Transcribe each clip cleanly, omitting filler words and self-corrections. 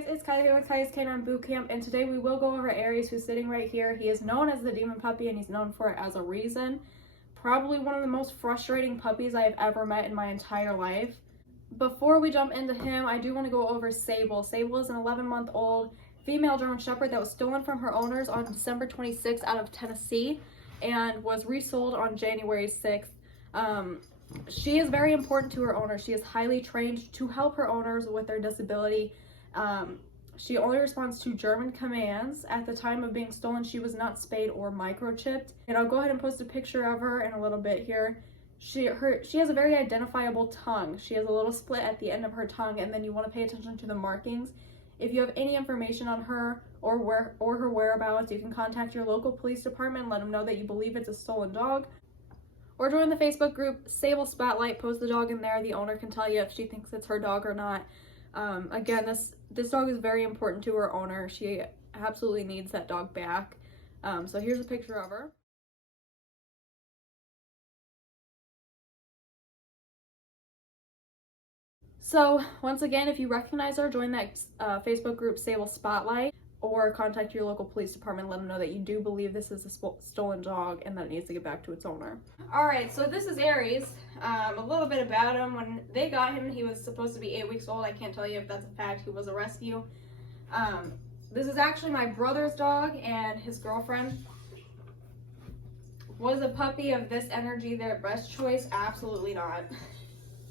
guys, it's Kylie here with Kylie's Canine Boot Camp, and today we will go over Aries, who's sitting right here. He is known as the Demon Puppy, and he's known for it as a reason. Probably one of the most frustrating puppies I have ever met in my entire life. Before we jump into him, I do want to go over Sable. Sable is an 11-month-old female German Shepherd that was stolen from her owners on December 26th out of Tennessee and was resold on January 6th. She is very important to her owner. She is highly trained to help her owners with their disability. She only responds to German commands. At the time of being stolen, she was not spayed or microchipped. And I'll go ahead and post a picture of her in a little bit here. She has a very identifiable tongue. She has a little split at the end of her tongue, and then you want to pay attention to the markings. If you have any information on her or her whereabouts, you can contact your local police department and let them know that you believe it's a stolen dog. Or join the Facebook group Sable Spotlight. Post the dog in there. The owner can tell you if she thinks it's her dog or not. Again, this dog is very important to her owner. She absolutely needs that dog back. So here's a picture of her. So once again, if you recognize her, join that Facebook group Sable Spotlight, or contact your local police department and let them know that you do believe this is a stolen dog and that it needs to get back to its owner. Alright, so this is Aries. A little bit about him. When they got him, he was supposed to be 8 weeks old. I can't tell you if that's a fact. He was a rescue. This is actually my brother's dog, and his girlfriend was a puppy of this energy their best choice. Absolutely not.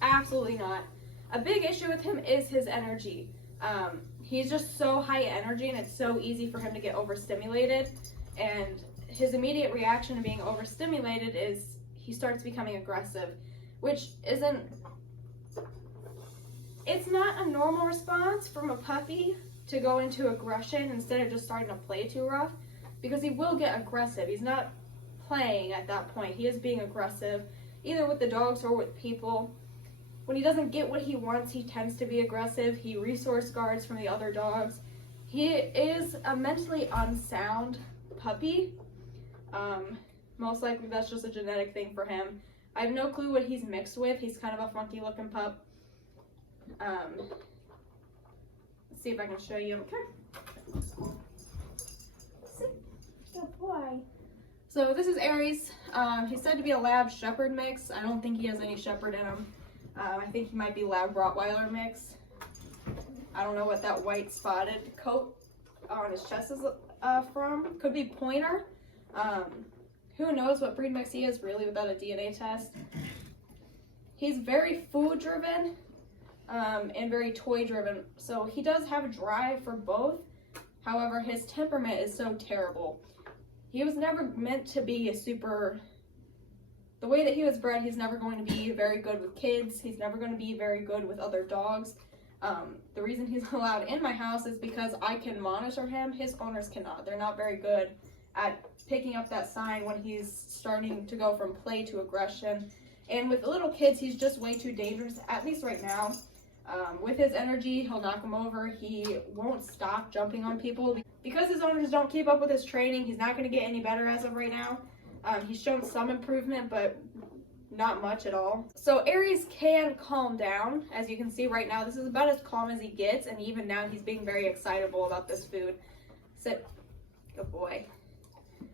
Absolutely not. A big issue with him is his energy. He's just so high energy, and it's so easy for him to get overstimulated. And his immediate reaction to being overstimulated is he starts becoming aggressive, which it's not a normal response from a puppy to go into aggression instead of just starting to play too rough, because he will get aggressive. He's not playing at that point. He is being aggressive, either with the dogs or with people. When he doesn't get what he wants, he tends to be aggressive. He resource guards from the other dogs. He is a mentally unsound puppy. Most likely that's just a genetic thing for him. I have no clue what he's mixed with. He's kind of a funky looking pup. Let's see if I can show you. Okay. Good boy. So this is Aries. He's said to be a Lab Shepherd mix. I don't think he has any Shepherd in him. I think he might be Lab Rottweiler mix. I don't know what that white spotted coat on his chest is from. Could be Pointer. Who knows what breed mix he is really without a DNA test. He's very food driven and very toy driven. So he does have a drive for both. However, his temperament is so terrible. He was never meant to be the way that he was bred, he's never going to be very good with kids. He's never going to be very good with other dogs. The reason he's allowed in my house is because I can monitor him. His owners cannot. They're not very good at picking up that sign when he's starting to go from play to aggression. And with little kids, he's just way too dangerous, at least right now. With his energy, he'll knock them over. He won't stop jumping on people. Because his owners don't keep up with his training, he's not going to get any better as of right now. He's shown some improvement, but not much at all. So Aries can calm down. As you can see right now, this is about as calm as he gets, and even now he's being very excitable about this food. Sit. Good boy.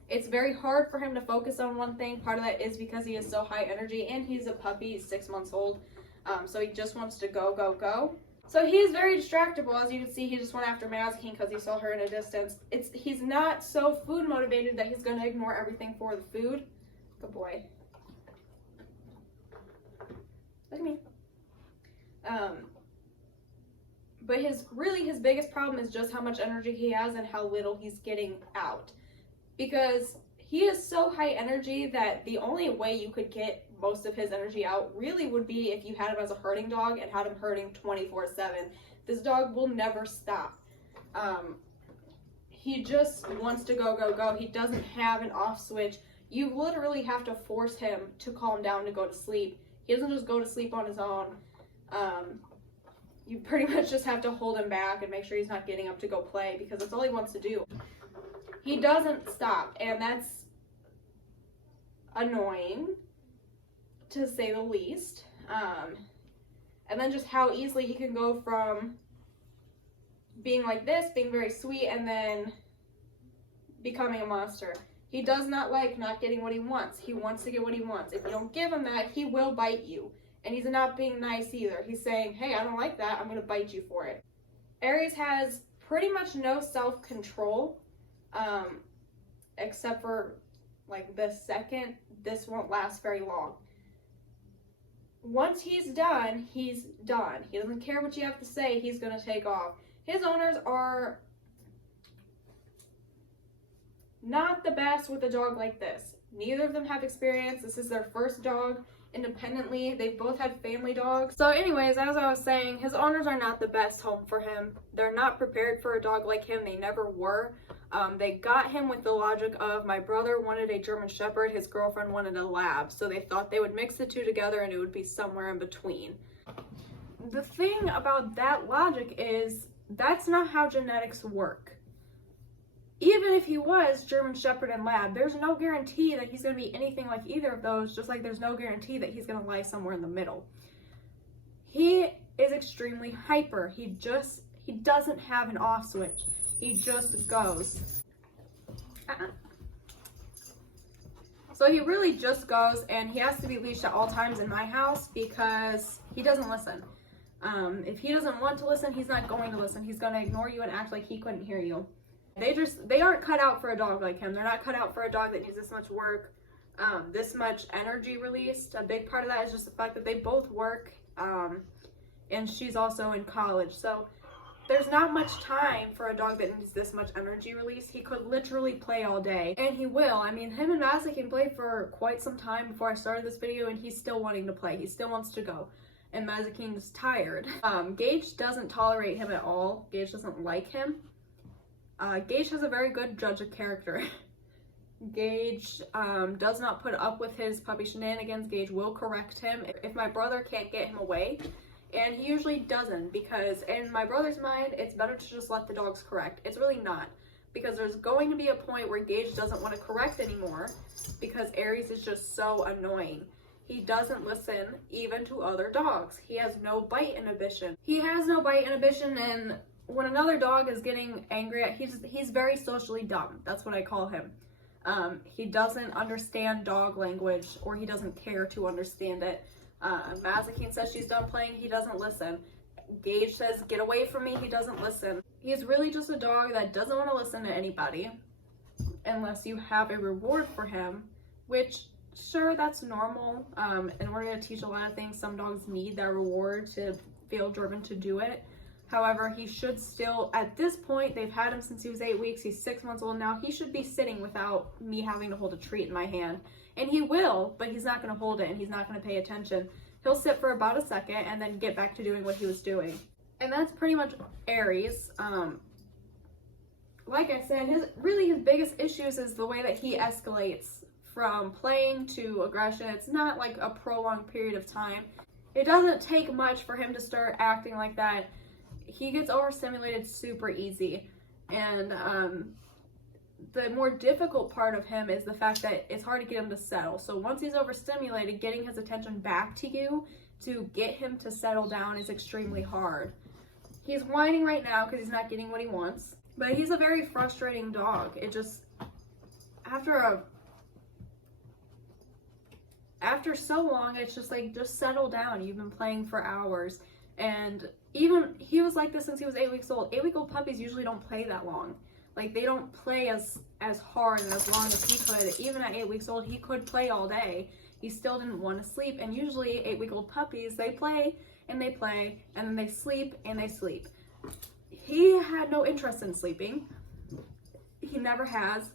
It's very hard for him to focus on one thing. Part of that is because he is so high energy, and he's a puppy. He's 6 months old, so he just wants to go, go, go. So he is very distractible. As you can see, he just went after Mazikeen because he saw her in a distance. He's not so food motivated that he's going to ignore everything for the food. Good boy. Look at me. But his biggest problem is just how much energy he has and how little he's getting out. Because he is so high energy that the only way you could get most of his energy out really would be if you had him as a herding dog and had him herding 24/7. This dog will never stop. He just wants to go, go, go. He doesn't have an off switch. You literally have to force him to calm down to go to sleep. He doesn't just go to sleep on his own. You pretty much just have to hold him back and make sure he's not getting up to go play, because that's all he wants to do. He doesn't stop, and that's annoying, to say the least. And then just how easily he can go from being like this, being very sweet, and then becoming a monster. He does not like not getting what he wants. He wants to get what he wants. If you don't give him that, he will bite you. And he's not being nice either. He's saying, hey, I don't like that. I'm going to bite you for it. Aries has pretty much no self-control, except for like the second. This won't last very long. Once he's done, he's done. He doesn't care what you have to say. He's going to take off. His owners are not the best with a dog like this. Neither of them have experience. This is their first dog independently. They've both had family dogs. So anyways, as I was saying, his owners are not the best home for him. They're not prepared for a dog like him. They never were. They got him with the logic of my brother wanted a German Shepherd, his girlfriend wanted a Lab. So they thought they would mix the two together and it would be somewhere in between. The thing about that logic is that's not how genetics work. Even if he was German Shepherd and Lab, there's no guarantee that he's going to be anything like either of those, just like there's no guarantee that he's going to lie somewhere in the middle. He is extremely hyper. He doesn't have an off switch. He just goes. So he really just goes, and he has to be leashed at all times in my house because he doesn't listen. If he doesn't want to listen, he's not going to listen. He's going to ignore you and act like he couldn't hear you. They aren't cut out for a dog like him. They're not cut out for a dog that needs this much work, this much energy released. A big part of that is just the fact that they both work, and she's also in college. So there's not much time for a dog that needs this much energy release. He could literally play all day, and he will. I mean, him and Mazzy played for quite some time before I started this video, and he's still wanting to play. He still wants to go, and Mazzy is tired. Gage doesn't tolerate him at all. Gage doesn't like him. Gage has a very good judge of character. Gage does not put up with his puppy shenanigans. Gage will correct him if my brother can't get him away, and he usually doesn't, because in my brother's mind it's better to just let the dogs correct. It's really not, because there's going to be a point where Gage doesn't want to correct anymore because Aries is just so annoying. He doesn't listen even to other dogs. He has no bite inhibition. And when another dog is getting angry at, he's very socially dumb. That's what I call him. He doesn't understand dog language, or he doesn't care to understand it. Mazzy says she's done playing, he doesn't listen. Gage says, get away from me, he doesn't listen. He's really just a dog that doesn't want to listen to anybody unless you have a reward for him, which, sure, that's normal. In order to teach a lot of things, some dogs need that reward to feel driven to do it. However, he should still, at this point, they've had him since he was 8 weeks, he's 6 months old now, he should be sitting without me having to hold a treat in my hand. And he will, but he's not going to hold it and he's not going to pay attention. He'll sit for about a second and then get back to doing what he was doing. And that's pretty much Aries. Like I said, his biggest issues is the way that he escalates from playing to aggression. It's not like a prolonged period of time. It doesn't take much for him to start acting like that. He gets overstimulated super easy, and the more difficult part of him is the fact that it's hard to get him to settle. So once he's overstimulated, getting his attention back to you to get him to settle down is extremely hard. He's whining right now because he's not getting what he wants, but he's a very frustrating dog. It just, after so long, it's just like, just settle down. You've been playing for hours. And even he was like this since he was 8 weeks old. 8-week-old puppies usually don't play that long. Like, they don't play as hard and as long as he could. Even at 8 weeks old, he could play all day. He still didn't want to sleep. And usually 8-week-old puppies, they play and they play and then they sleep and they sleep. He had no interest in sleeping. He never has.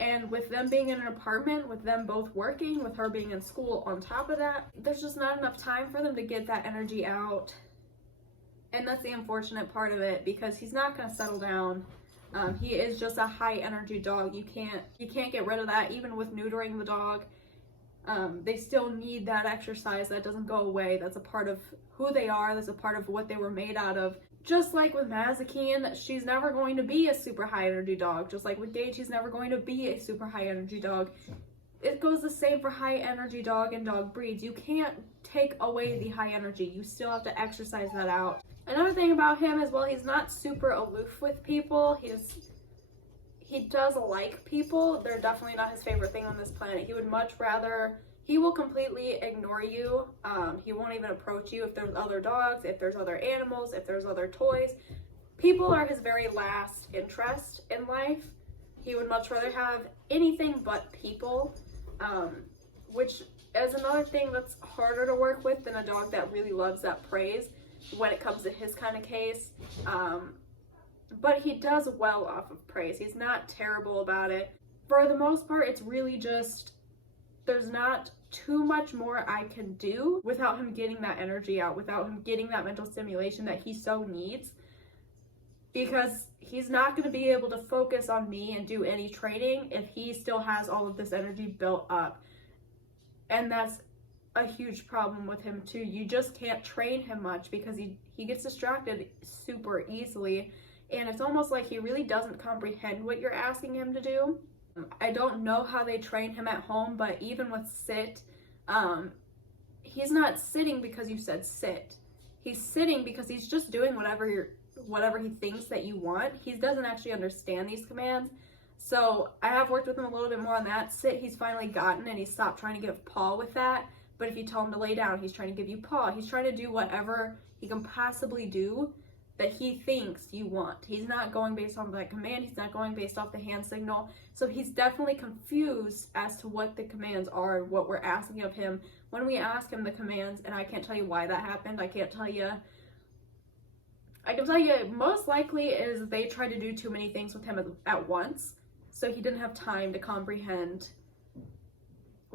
And with them being in an apartment, with them both working, with her being in school on top of that, there's just not enough time for them to get that energy out. And that's the unfortunate part of it, because he's not going to settle down. He is just a high energy dog. You can't get rid of that, even with neutering the dog. They still need that exercise. That doesn't go away. That's a part of who they are. That's a part of what they were made out of. Just like with Mazzy, she's never going to be a super high energy dog. Just like with Gage, he's never going to be a super high energy dog. It goes the same for high energy dog and dog breeds. You can't take away the high energy. You still have to exercise that out. Another thing about him is, well, he's not super aloof with people. He does like people. They're definitely not his favorite thing on this planet. He would much rather, he will completely ignore you. He won't even approach you if there's other dogs, if there's other animals, if there's other toys. People are his very last interest in life. He would much rather have anything but people, which is another thing that's harder to work with than a dog that really loves that praise when it comes to his kind of case. But he does well off of praise. He's not terrible about it. For the most part, it's really just, there's not too much more I can do without him getting that energy out, without him getting that mental stimulation that he so needs. Because he's not going to be able to focus on me and do any training if he still has all of this energy built up. And that's a huge problem with him too. You just can't train him much because he gets distracted super easily. And it's almost like he really doesn't comprehend what you're asking him to do. I don't know how they train him at home, but even with sit, he's not sitting because you said sit. He's sitting because he's just doing whatever he thinks that you want. He doesn't actually understand these commands. So I have worked with him a little bit more on that. Sit, he's finally gotten, and he stopped trying to give paw with that. But if you tell him to lay down, he's trying to give you paw. He's trying to do whatever he can possibly do that he thinks you want. He's not going based on that command. He's not going based off the hand signal. So he's definitely confused as to what the commands are and what we're asking of him when we ask him the commands. And I can't tell you why that happened. I can tell you most likely is they tried to do too many things with him at once. So he didn't have time to comprehend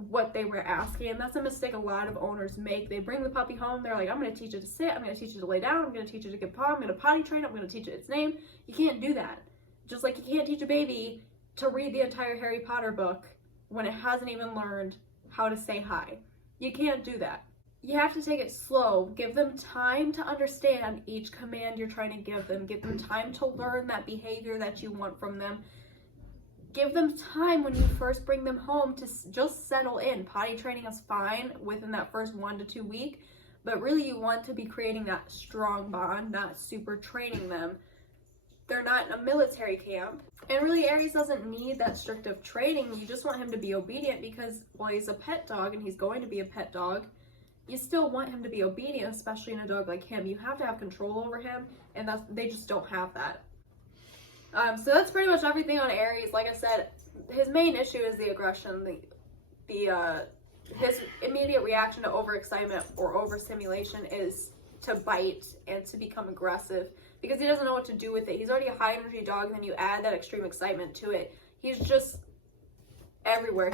what they were asking, and that's a mistake a lot of owners make. They bring the puppy home, they're like, I'm going to teach it to sit, I'm going to teach it to lay down, I'm going to teach it to give paw, I'm going to potty train, I'm going to teach it its name. You can't do that. Just like you can't teach a baby to read the entire Harry Potter book when it hasn't even learned how to say hi. You can't do that. You have to take it slow. Give them time to understand each command you're trying to give them. Give them time to learn that behavior that you want from them. Give them time when you first bring them home to just settle in. Potty training is fine within that first 1 to 2 weeks, but really you want to be creating that strong bond, not super training them. They're not in a military camp. And really Aries doesn't need that strict of training. You just want him to be obedient because, well, he's a pet dog and he's going to be a pet dog. You still want him to be obedient, especially in a dog like him. You have to have control over him, and they just don't have that. So that's pretty much everything on Aries. Like I said, his main issue is the aggression, his immediate reaction to overexcitement or overstimulation is to bite and to become aggressive because he doesn't know what to do with it. He's already a high energy dog, and then you add that extreme excitement to it. He's just everywhere.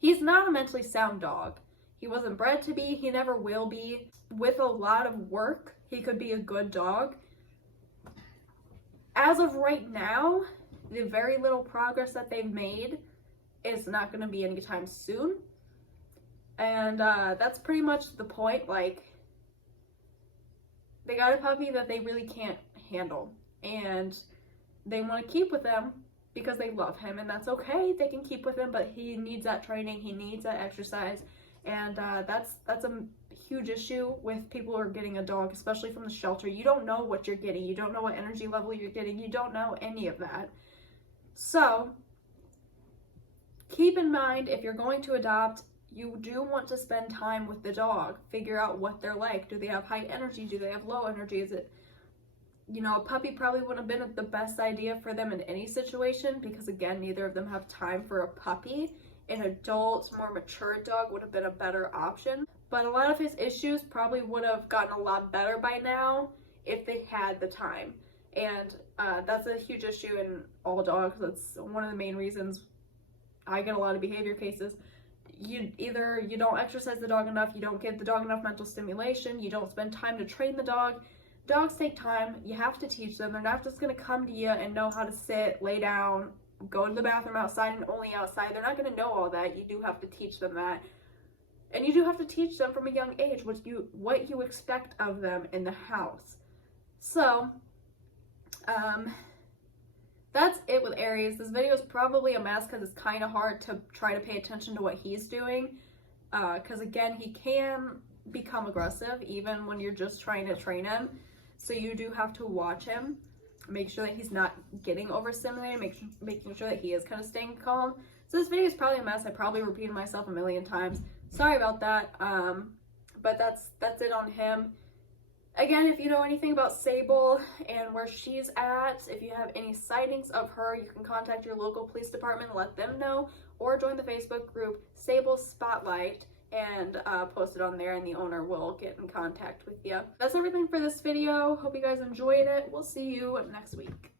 He's not a mentally sound dog. He wasn't bred to be. He never will be. With a lot of work, he could be a good dog. As of right now, the very little progress that they've made is not going to be anytime soon. And that's pretty much the point. Like, they got a puppy that they really can't handle. And they want to keep with them because they love him. And that's okay. They can keep with him, but he needs that training. He needs that exercise. And that's a huge issue with people who are getting a dog, especially from the shelter. You don't know what you're getting. You don't know what energy level you're getting. You don't know any of that. So keep in mind, if you're going to adopt, you do want to spend time with the dog. Figure out what they're like. Do they have high energy? Do they have low energy? Is it, a puppy probably wouldn't have been the best idea for them in any situation because, again, neither of them have time for a puppy. An adult, more mature dog would have been a better option. But a lot of his issues probably would have gotten a lot better by now if they had the time. And that's a huge issue in all dogs. That's one of the main reasons I get a lot of behavior cases. You don't exercise the dog enough, you don't give the dog enough mental stimulation, you don't spend time to train the dog. Dogs take time. You have to teach them. They're not just going to come to you and know how to sit, lay down, go to the bathroom outside and only outside. They're not going to know all that. You do have to teach them that. And you do have to teach them from a young age what you expect of them in the house. So, that's it with Aries. This video is probably a mess because it's kind of hard to try to pay attention to what he's doing. Because again, he can become aggressive even when you're just trying to train him. So you do have to watch him, make sure that he's not getting overstimulated, making sure that he is kind of staying calm. So this video is probably a mess. I probably repeated myself a million times. Sorry about that. But that's it on him. Again, if you know anything about Sable and where she's at, if you have any sightings of her, you can contact your local police department, let them know, or join the Facebook group Sable Spotlight and post it on there, and the owner will get in contact with you. That's everything for this video. Hope you guys enjoyed it. We'll see you next week.